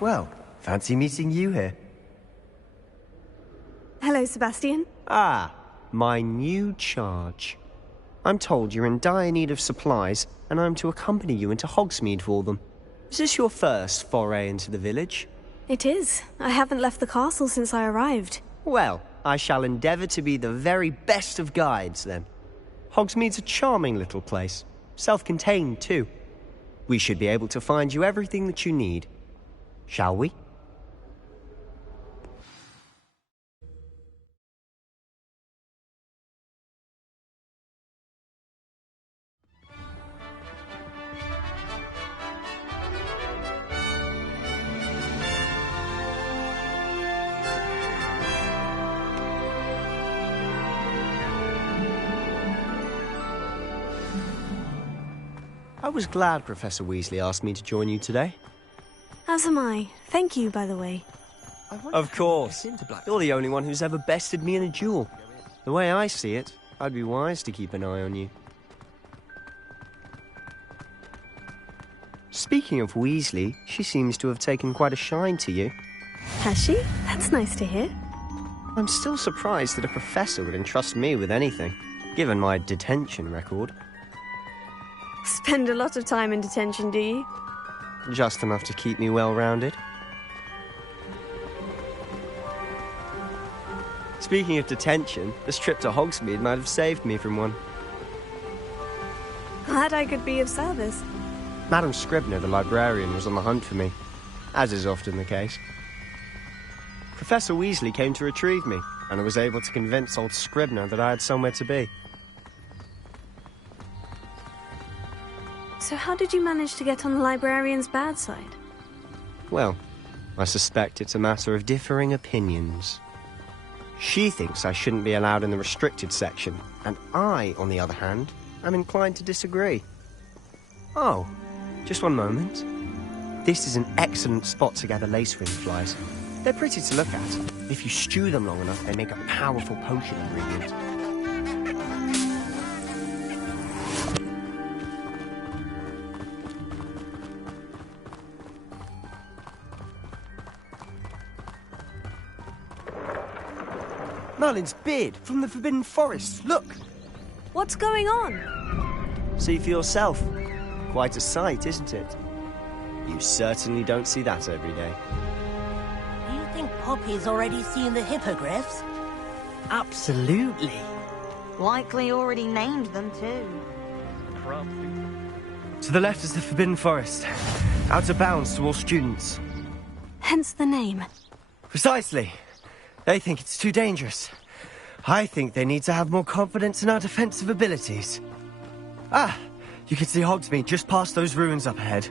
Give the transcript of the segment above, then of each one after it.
Well, fancy meeting you here. Hello, Sebastian. Ah, my new charge. I'm told you're in dire need of supplies, and I'm to accompany you into Hogsmeade for them. Is this your first foray into the village? It is. I haven't left the castle since I arrived. Well, I shall endeavour to be the very best of guides, then. Hogsmeade's a charming little place. Self-contained, too. We should be able to find you everything that you need. Shall we? I was glad Professor Weasley asked me to join you today. As am I. Thank you, by the way. Of course. You're the only one who's ever bested me in a duel. The way I see it, I'd be wise to keep an eye on you. Speaking of Weasley, she seems to have taken quite a shine to you. Has she? That's nice to hear. I'm still surprised that a professor would entrust me with anything, given my detention record. Spend a lot of time in detention, do you? Just enough to keep me well-rounded. Speaking of detention, this trip to Hogsmeade might have saved me from one. Glad I could be of service. Madam Scribner, the librarian, was on the hunt for me, as is often the case. Professor Weasley came to retrieve me, and I was able to convince old Scribner that I had somewhere to be. So how did you manage to get on the librarian's bad side? Well, I suspect it's a matter of differing opinions. She thinks I shouldn't be allowed in the restricted section, and I, on the other hand, am inclined to disagree. Oh, just one moment. This is an excellent spot to gather lacewing flies. They're pretty to look at. If you stew them long enough, they make a powerful potion ingredient. Merlin's beard from the Forbidden Forest. Look! What's going on? See for yourself. Quite a sight, isn't it? You certainly don't see that every day. Do you think Poppy's already seen the hippogriffs? Absolutely. Likely already named them too. To the left is the Forbidden Forest. Out of bounds to all students. Hence the name. Precisely. They think it's too dangerous. I think they need to have more confidence in our defensive abilities. Ah, you can see Hogsmeade just past those ruins up ahead.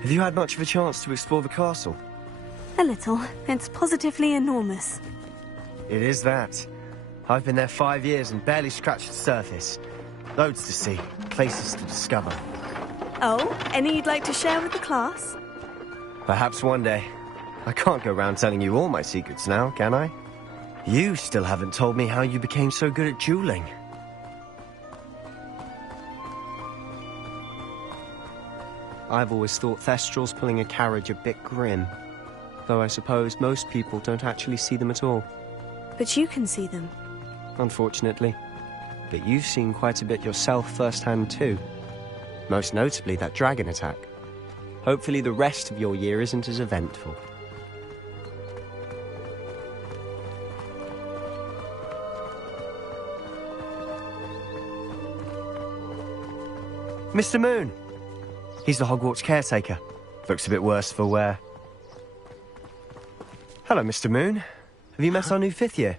Have you had much of a chance to explore the castle? A little. It's positively enormous. It is that. I've been there 5 years and barely scratched the surface. Loads to see, places to discover. Oh, any you'd like to share with the class? Perhaps one day. I can't go around telling you all my secrets now, can I? You still haven't told me how you became so good at dueling. I've always thought Thestrals pulling a carriage a bit grim. Though I suppose most people don't actually see them at all. But you can see them. Unfortunately. But you've seen quite a bit yourself firsthand too. Most notably that dragon attack. Hopefully the rest of your year isn't as eventful. Mr. Moon! He's the Hogwarts caretaker. Looks a bit worse for wear. Hello, Mr. Moon. Have you met our new 5th year?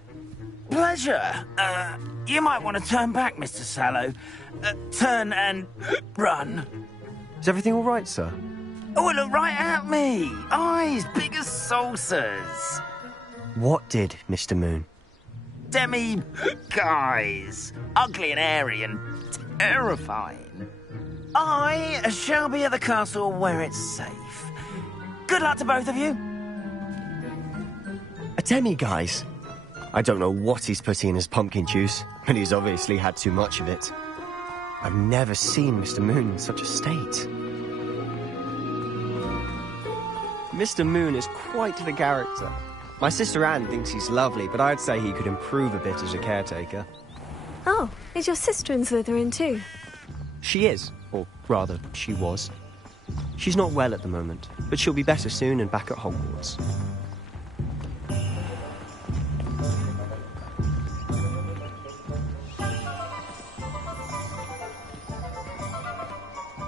Pleasure. You might want to turn back, Mr. Sallow. Turn and run. Is everything all right, sir? Oh, look right at me. Eyes big as saucers. What did, Mr. Moon? Guys. Ugly and airy and terrifying. I shall be at the castle where it's safe. Good luck to both of you. A demi-guise? I don't know what he's putting in his pumpkin juice, but he's obviously had too much of it. I've never seen Mr. Moon in such a state. Mr. Moon is quite the character. My sister Anne thinks he's lovely, but I'd say he could improve a bit as a caretaker. Oh, is your sister in Slytherin too? She is, or rather, she was. She's not well at the moment, but she'll be better soon and back at Hogwarts.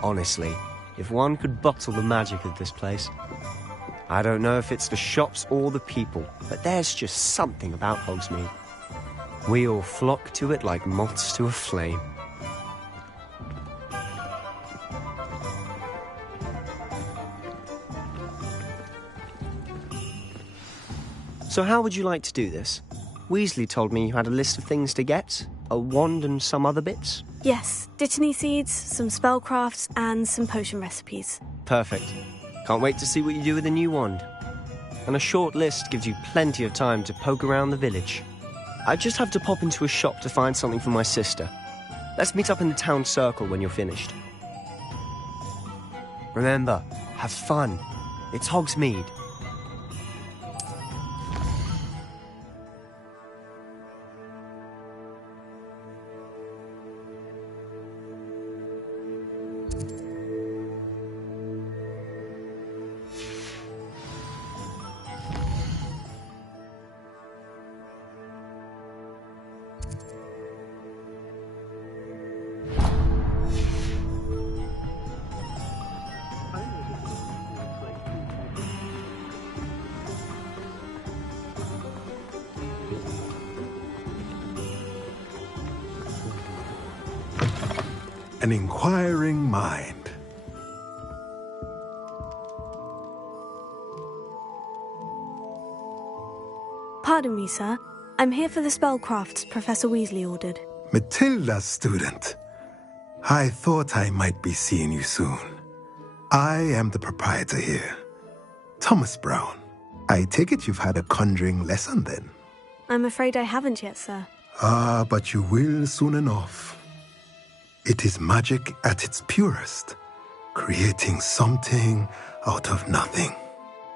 Honestly, if one could bottle the magic of this place. I don't know if it's the shops or the people, but there's just something about Hogsmeade. We all flock to it like moths to a flame. So how would you like to do this? Weasley told me you had a list of things to get, a wand and some other bits. Yes, Dittany seeds, some spellcrafts, and some potion recipes. Perfect. Can't wait to see what you do with the new wand. And a short list gives you plenty of time to poke around the village. I just have to pop into a shop to find something for my sister. Let's meet up in the town circle when you're finished. Remember, have fun. It's Hogsmeade. An inquiring mind. Pardon me, sir. I'm here for the spellcrafts Professor Weasley ordered. Matilda's student. I thought I might be seeing you soon. I am the proprietor here, Thomas Brown. I take it you've had a conjuring lesson then? I'm afraid I haven't yet, sir. Ah, but you will soon enough. It is magic at its purest, creating something out of nothing.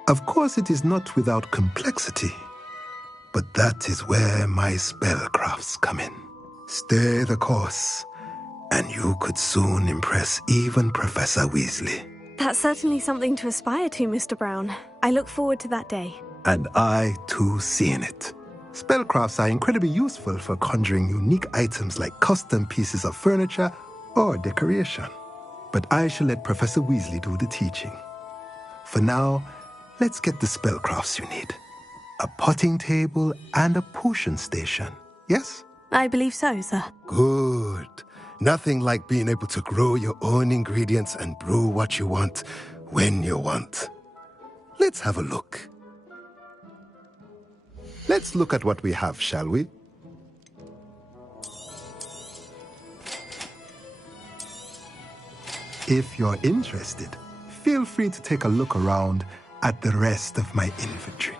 Of course, it is not without complexity, but that is where my spellcrafts come in. Stay the course, and you could soon impress even Professor Weasley. That's certainly something to aspire to, Mr. Brown. I look forward to that day. And I, too, seeing it. Spellcrafts are incredibly useful for conjuring unique items like custom pieces of furniture or decoration. But I shall let Professor Weasley do the teaching. For now, let's get the spellcrafts you need. A potting table and a potion station, yes? I believe so, sir. Good. Nothing like being able to grow your own ingredients and brew what you want when you want. Let's have a look. Let's look at what we have, shall we? If you're interested, feel free to take a look around at the rest of my inventory.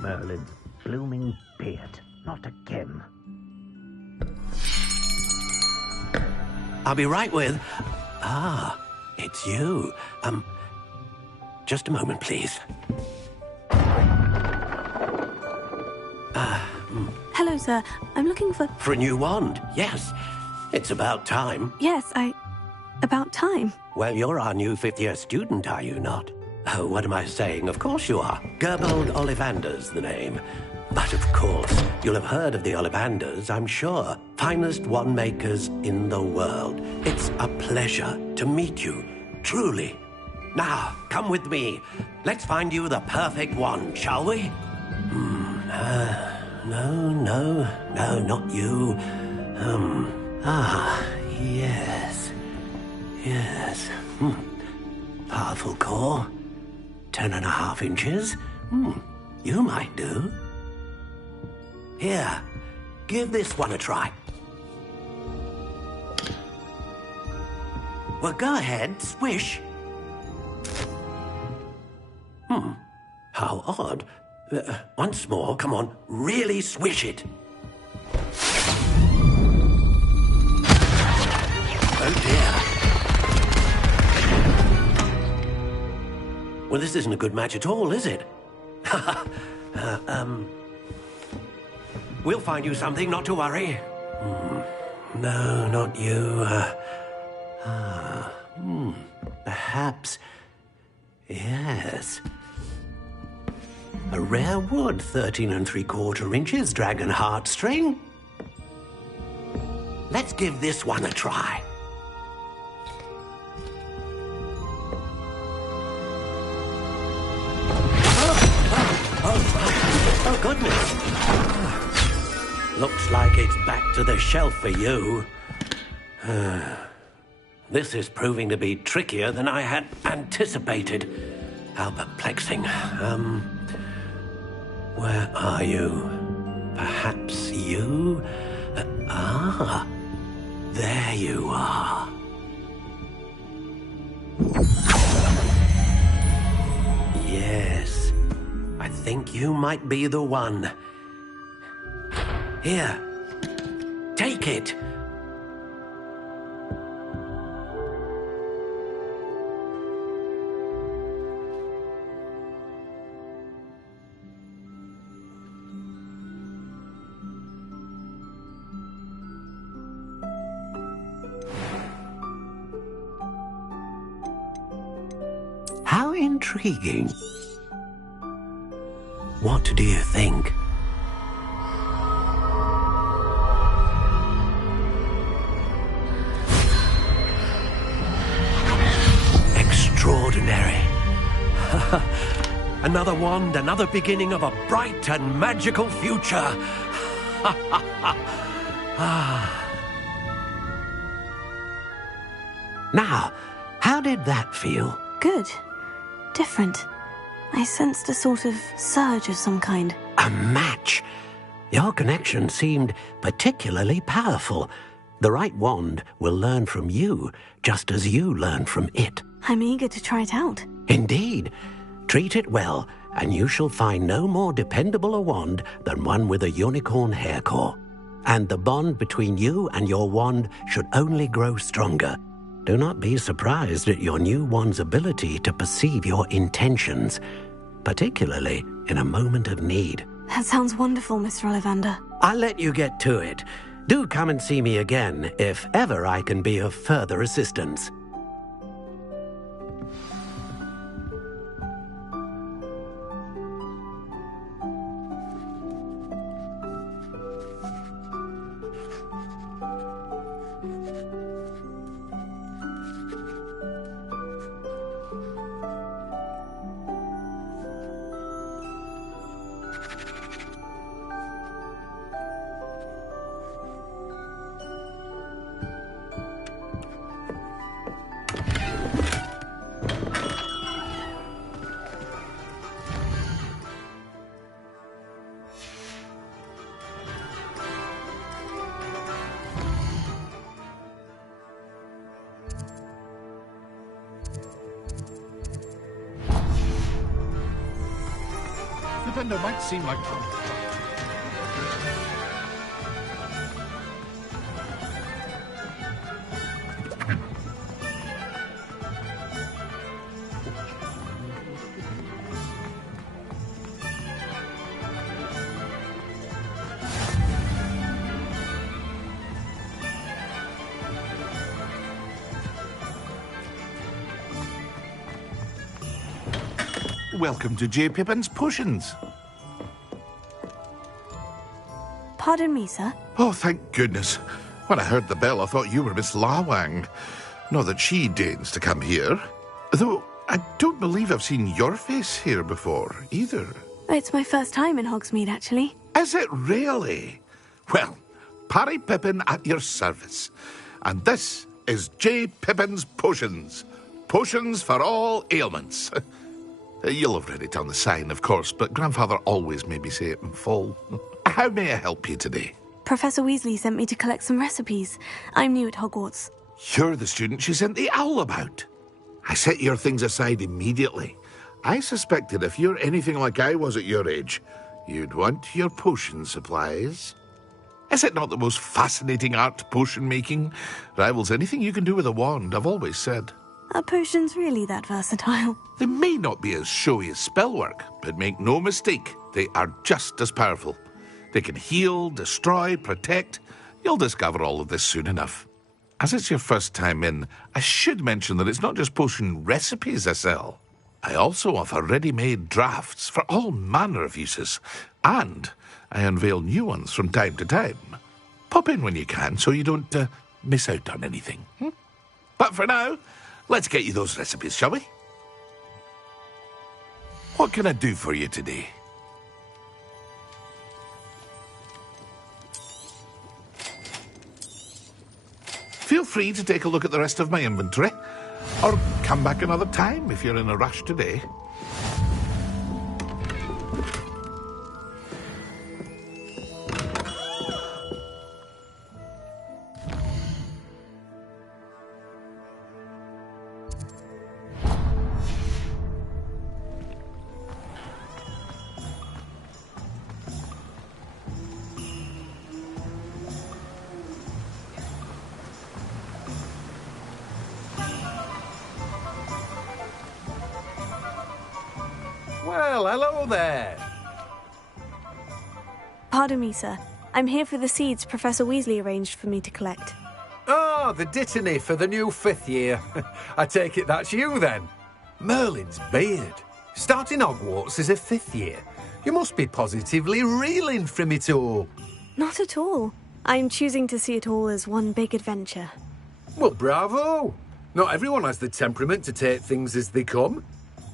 Merlin, blooming beard, not again. I'll be right with... Ah, it's you. Just a moment, please. Hello, sir. I'm looking for... For a new wand, yes. It's about time. Yes, About time. Well, you're our new fifth-year student, are you not? Oh, what am I saying? Of course you are. Gerbold Ollivander's the name. But of course, you'll have heard of the Ollivanders, I'm sure. Finest wand makers in the world. It's a pleasure to meet you, truly. Now, come with me. Let's find you the perfect wand, shall we? No, not you. Yes. Yes. Powerful core. 10.5 inches. You might do. Here, give this one a try. Well, go ahead, swish. How odd. Once more, come on, really swish it. Oh dear. Well, this isn't a good match at all, is it? We'll find you something, not to worry. No, not you. Perhaps. Yes. A rare wood, 13 3/4 inches, dragon heartstring. Let's give this one a try. Oh, goodness. Looks like it's back to the shelf for you. This is proving to be trickier than I had anticipated. How perplexing. Where are you? Perhaps you? There you are. Yes, I think you might be the one. Here, take it. How intriguing. What do you think? Extraordinary. Another wand, another beginning of a bright and magical future. Now, how did that feel? Good. Different. I sensed a sort of surge of some kind. A match. Your connection seemed particularly powerful. The right wand will learn from you, just as you learn from it. I'm eager to try it out. Indeed. Treat it well, and you shall find no more dependable a wand than one with a unicorn hair core. And the bond between you and your wand should only grow stronger. Do not be surprised at your new wand's ability to perceive your intentions, particularly in a moment of need. That sounds wonderful, Mr. Ollivander. I'll let you get to it. Do come and see me again if ever I can be of further assistance. The vendor might seem like... Welcome to J. Pippin's Potions. Pardon me, sir. Oh, thank goodness. When I heard the bell, I thought you were Miss Lawang. Not that she deigns to come here. Though, I don't believe I've seen your face here before, either. It's my first time in Hogsmeade, actually. Is it really? Well, Parry Pippin at your service. And this is J. Pippin's Potions. Potions for all ailments. You'll have read it on the sign, of course, but Grandfather always made me say it in full. How may I help you today? Professor Weasley sent me to collect some recipes. I'm new at Hogwarts. You're the student she sent the owl about. I set your things aside immediately. I suspected if you're anything like I was at your age, you'd want your potion supplies. Is it not the most fascinating art, potion making? Rivals anything you can do with a wand, I've always said. Are potions really that versatile? They may not be as showy as spellwork, but make no mistake, they are just as powerful. They can heal, destroy, protect. You'll discover all of this soon enough. As it's your first time in, I should mention that it's not just potion recipes I sell. I also offer ready-made drafts for all manner of uses, and I unveil new ones from time to time. Pop in when you can so you don't miss out on anything. But for now, let's get you those recipes, shall we? What can I do for you today? Feel free to take a look at the rest of my inventory, or come back another time if you're in a rush today. Well, hello there. Pardon me, sir. I'm here for the seeds Professor Weasley arranged for me to collect. Oh, the dittany for the new 5th year. I take it that's you, then. Merlin's beard. Starting Hogwarts as a 5th year. You must be positively reeling from it all. Not at all. I'm choosing to see it all as one big adventure. Well, bravo. Not everyone has the temperament to take things as they come.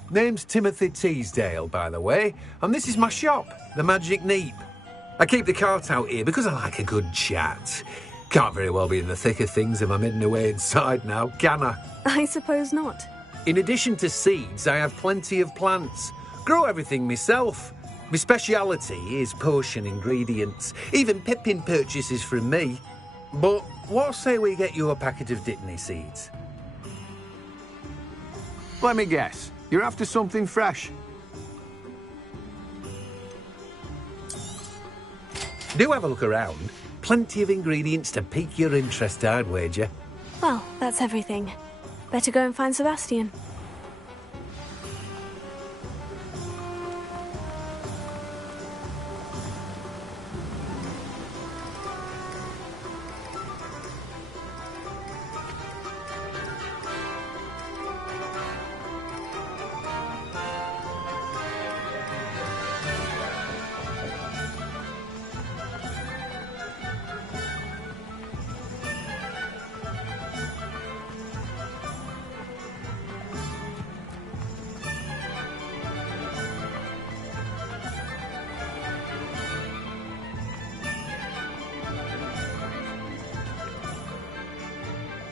Name's Timothy Teasdale, by the way, and this is my shop, the Magic Neep. I keep the cart out here because I like a good chat. Can't very well be in the thick of things if I'm hidden away inside now, can I? I suppose not. In addition to seeds, I have plenty of plants. Grow everything myself. My speciality is potion ingredients. Even Pippin purchases from me. But what say we get you a packet of Dittany seeds? Let me guess. You're after something fresh. Do have a look around. Plenty of ingredients to pique your interest, I'd wager. Well, that's everything. Better go and find Sebastian.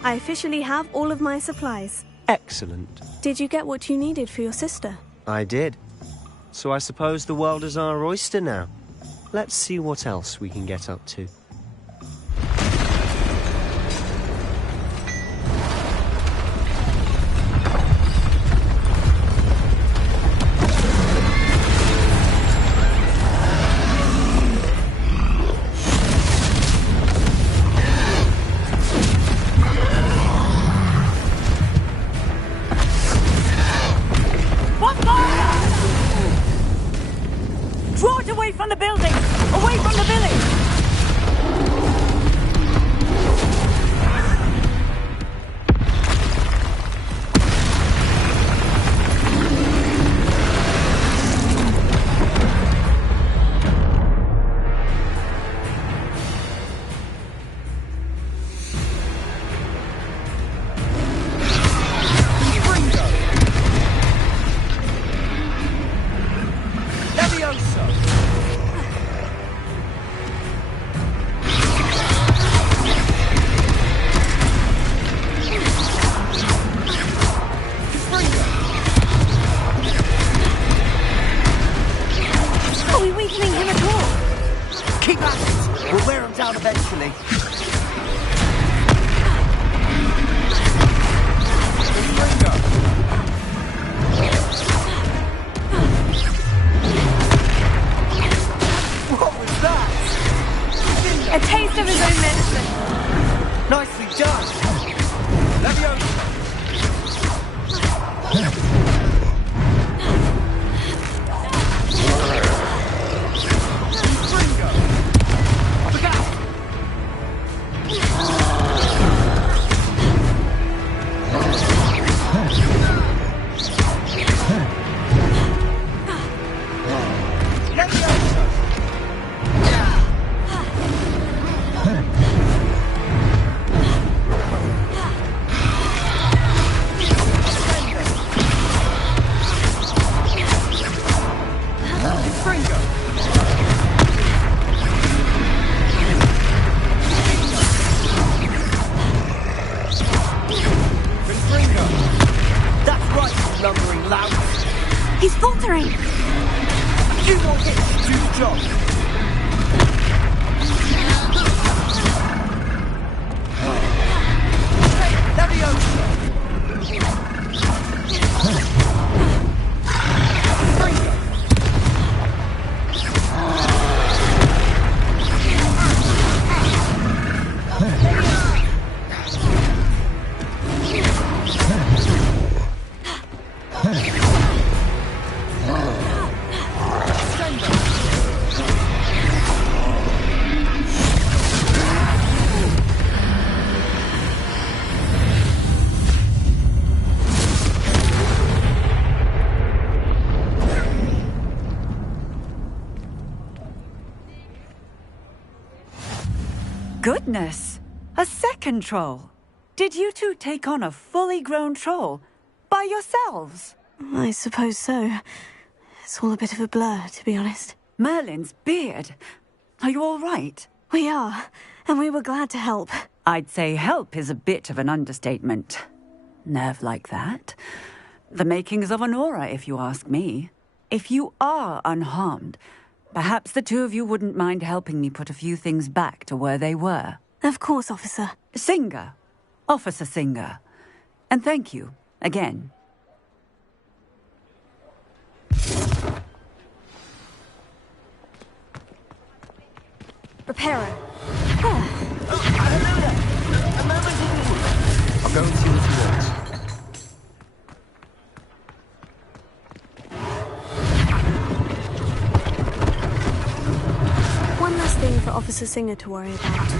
I officially have all of my supplies. Excellent. Did you get what you needed for your sister? I did. So I suppose the world is our oyster now. Let's see what else we can get up to. Draw it away from the building! Away from the village! Keep at it! We'll wear them down eventually. What was that? A taste of his own medicine. Nicely done. Leviosa. Look out! He's faltering! You won't get to do the job! Goodness! A second troll! Did you two take on a fully grown troll? By yourselves? I suppose so. It's all a bit of a blur, to be honest. Merlin's beard. Are you all right? We are, and we were glad to help. I'd say help is a bit of an understatement. Nerve like that. The makings of an aura, if you ask me. If you are unharmed, perhaps the two of you wouldn't mind helping me put a few things back to where they were. Of course, officer. Singer. Officer Singer. And thank you, again. Repairer. I'll go and see what he wants. One last thing for Officer Singer to worry about.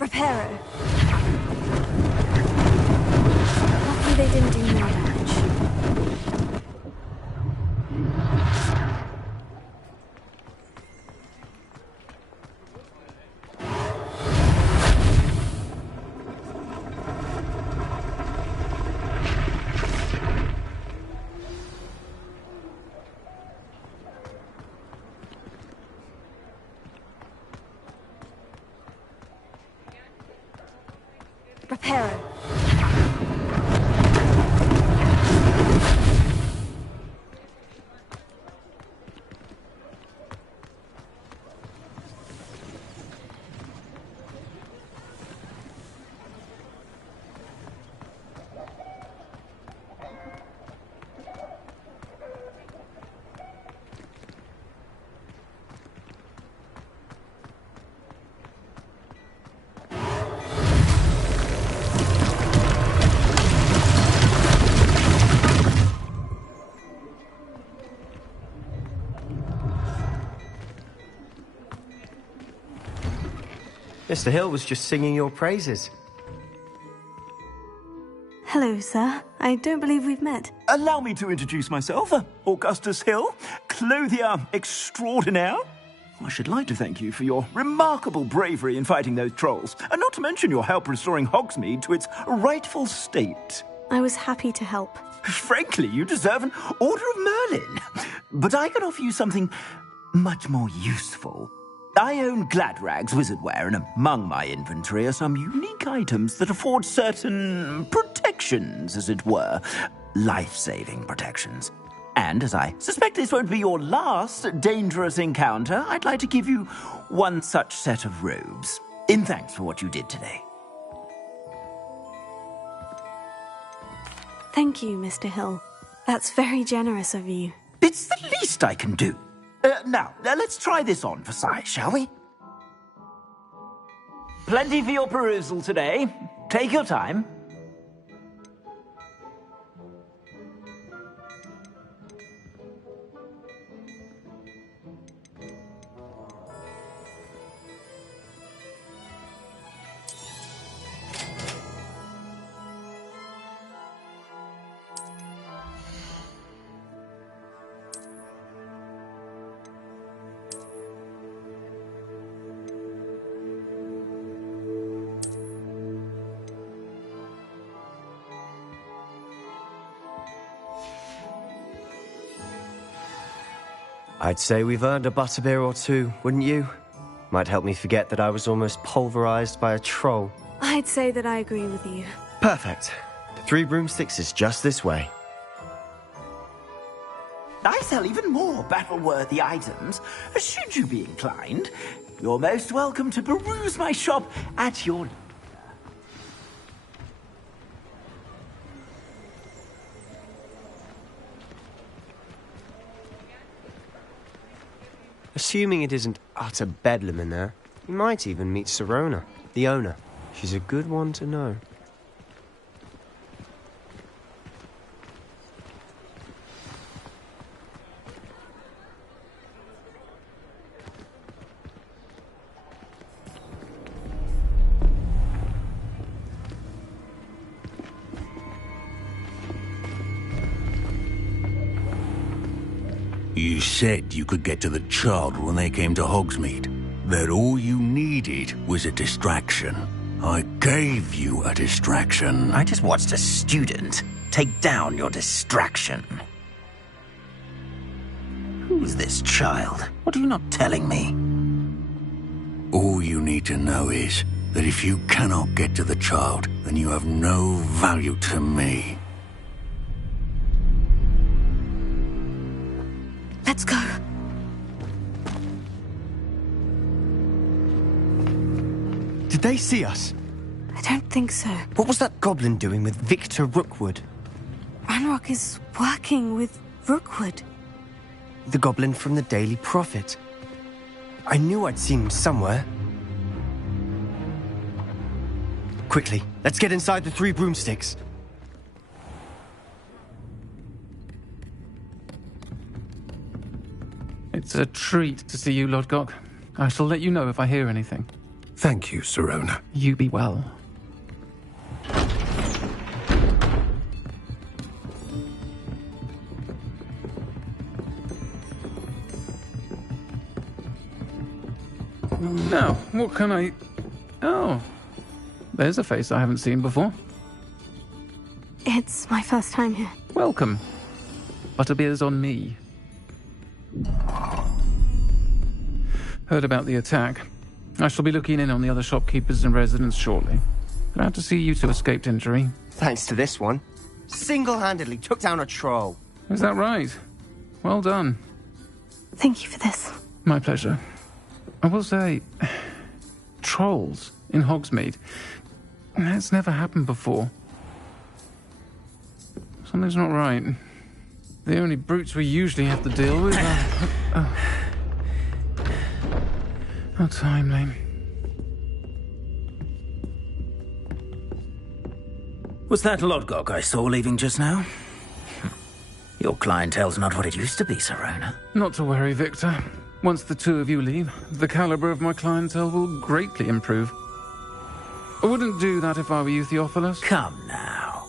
Repairer. Luckily they didn't do more damage. Repairer. Mr. Hill was just singing your praises. Hello, sir. I don't believe we've met. Allow me to introduce myself, Augustus Hill, clothier extraordinaire. I should like to thank you for your remarkable bravery in fighting those trolls, and not to mention your help restoring Hogsmeade to its rightful state. I was happy to help. Frankly, you deserve an Order of Merlin. But I can offer you something much more useful. I own Gladrag's wizardwear, and among my inventory are some unique items that afford certain protections, as it were. Life-saving protections. And as I suspect this won't be your last dangerous encounter, I'd like to give you one such set of robes, in thanks for what you did today. Thank you, Mr. Hill. That's very generous of you. It's the least I can do. Now, let's try this on for size, shall we? Plenty for your perusal today. Take your time. I'd say we've earned a butterbeer or two, wouldn't you? Might help me forget that I was almost pulverized by a troll. I'd say that I agree with you. Perfect. 3 broomsticks is just this way. I sell even more battle-worthy items. Should you be inclined, you're most welcome to peruse my shop at your... Assuming it isn't utter bedlam in there, you might even meet Sirona, the owner. She's a good one to know. You said you could get to the child when they came to Hogsmeade. That all you needed was a distraction. I gave you a distraction. I just watched a student take down your distraction. Who's this child? What are you not telling me? All you need to know is that if you cannot get to the child, then you have no value to me. Let's go. Did they see us? I don't think so. What was that goblin doing with Victor Rookwood? Ranrock is working with Rookwood. The goblin from the Daily Prophet. I knew I'd seen him somewhere. Quickly, let's get inside the 3 broomsticks. It's a treat to see you, Lodgok. I shall let you know if I hear anything. Thank you, Sirona. You be well. Now, what can I... Oh, there's a face I haven't seen before. It's my first time here. Welcome. Butterbeer's on me. Heard about the attack. I shall be looking in on the other shopkeepers and residents shortly. Glad to see you two escaped injury. Thanks to this one. Single-handedly took down a troll. Is that right? Well done. Thank you for this. My pleasure. I will say, trolls in Hogsmeade. That's never happened before. Something's not right. The only brutes we usually have to deal with are... How timely. Was that Lodgok I saw leaving just now? Your clientele's not what it used to be, Sirona. Not to worry, Victor. Once the 2 of you leave, the caliber of my clientele will greatly improve. I wouldn't do that if I were you, Theophilus. Come now.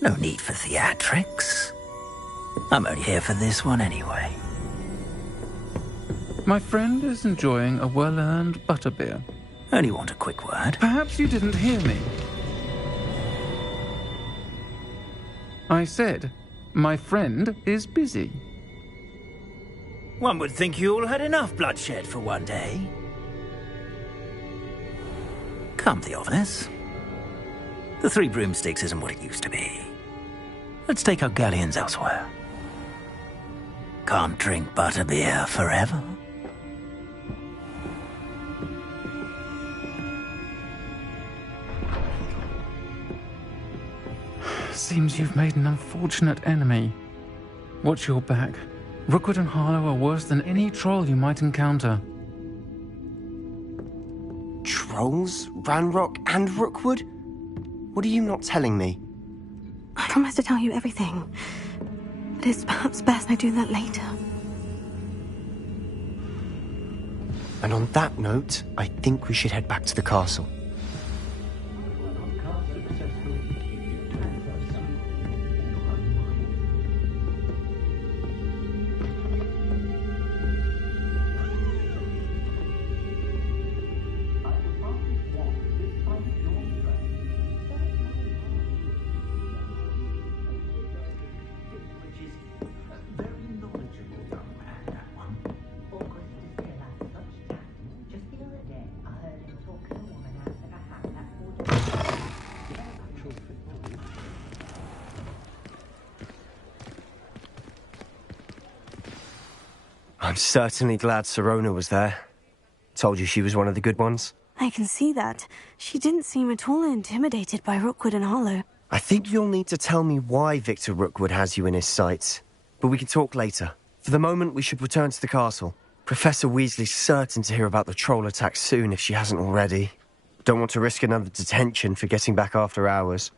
No need for theatrics. I'm only here for this one anyway. My friend is enjoying a well-earned butterbeer. Only want a quick word. Perhaps you didn't hear me. I said, my friend is busy. One would think you all had enough bloodshed for one day. Come, Theophilus. The Three Broomsticks isn't what it used to be. Let's take our galleons elsewhere. Can't drink butterbeer forever. Seems you've made an unfortunate enemy. Watch your back. Rookwood and Harlow are worse than any troll you might encounter. Trolls? Ranrock and Rookwood? What are you not telling me? I promise to tell you everything, but it's perhaps best I do that later. And on that note, I think we should head back to the castle. I'm certainly glad Sirona was there. Told you she was one of the good ones. I can see that. She didn't seem at all intimidated by Rookwood and Harlow. I think you'll need to tell me why Victor Rookwood has you in his sights. But we can talk later. For the moment, we should return to the castle. Professor Weasley's certain to hear about the troll attack soon if she hasn't already. Don't want to risk another detention for getting back after hours.